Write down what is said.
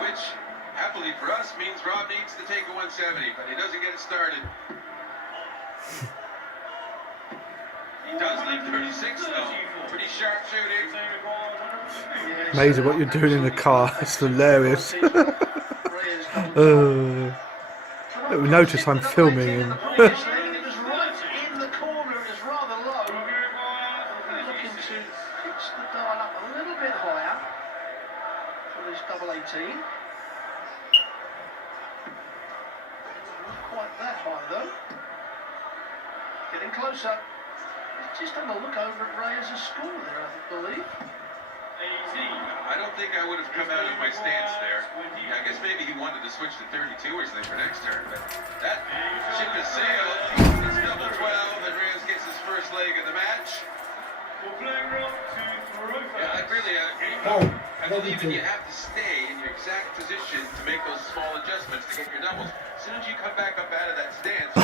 which, happily for us, means Rob needs to take a 170, but he doesn't get it started. He does leave 36 though. Pretty sharp shooting. Amazing what you're doing in the car. It's hilarious. Notice I'm filming him. It was right in the corner. It was rather low. Looking to pitch the dial up a little bit higher for this double 18. Not quite that high though. Getting closer. Just have a look over at Ray as a score there, I believe. I don't think I would have come out of my stance there. I guess maybe he wanted to switch to 32 or something for next turn, but that ship has sailed. It's double 12, and Reyes gets his first leg of the match. Yeah, I really, I believe that you have to stay in your exact position to make those small adjustments to get your doubles. As soon as you come back up out of that stance,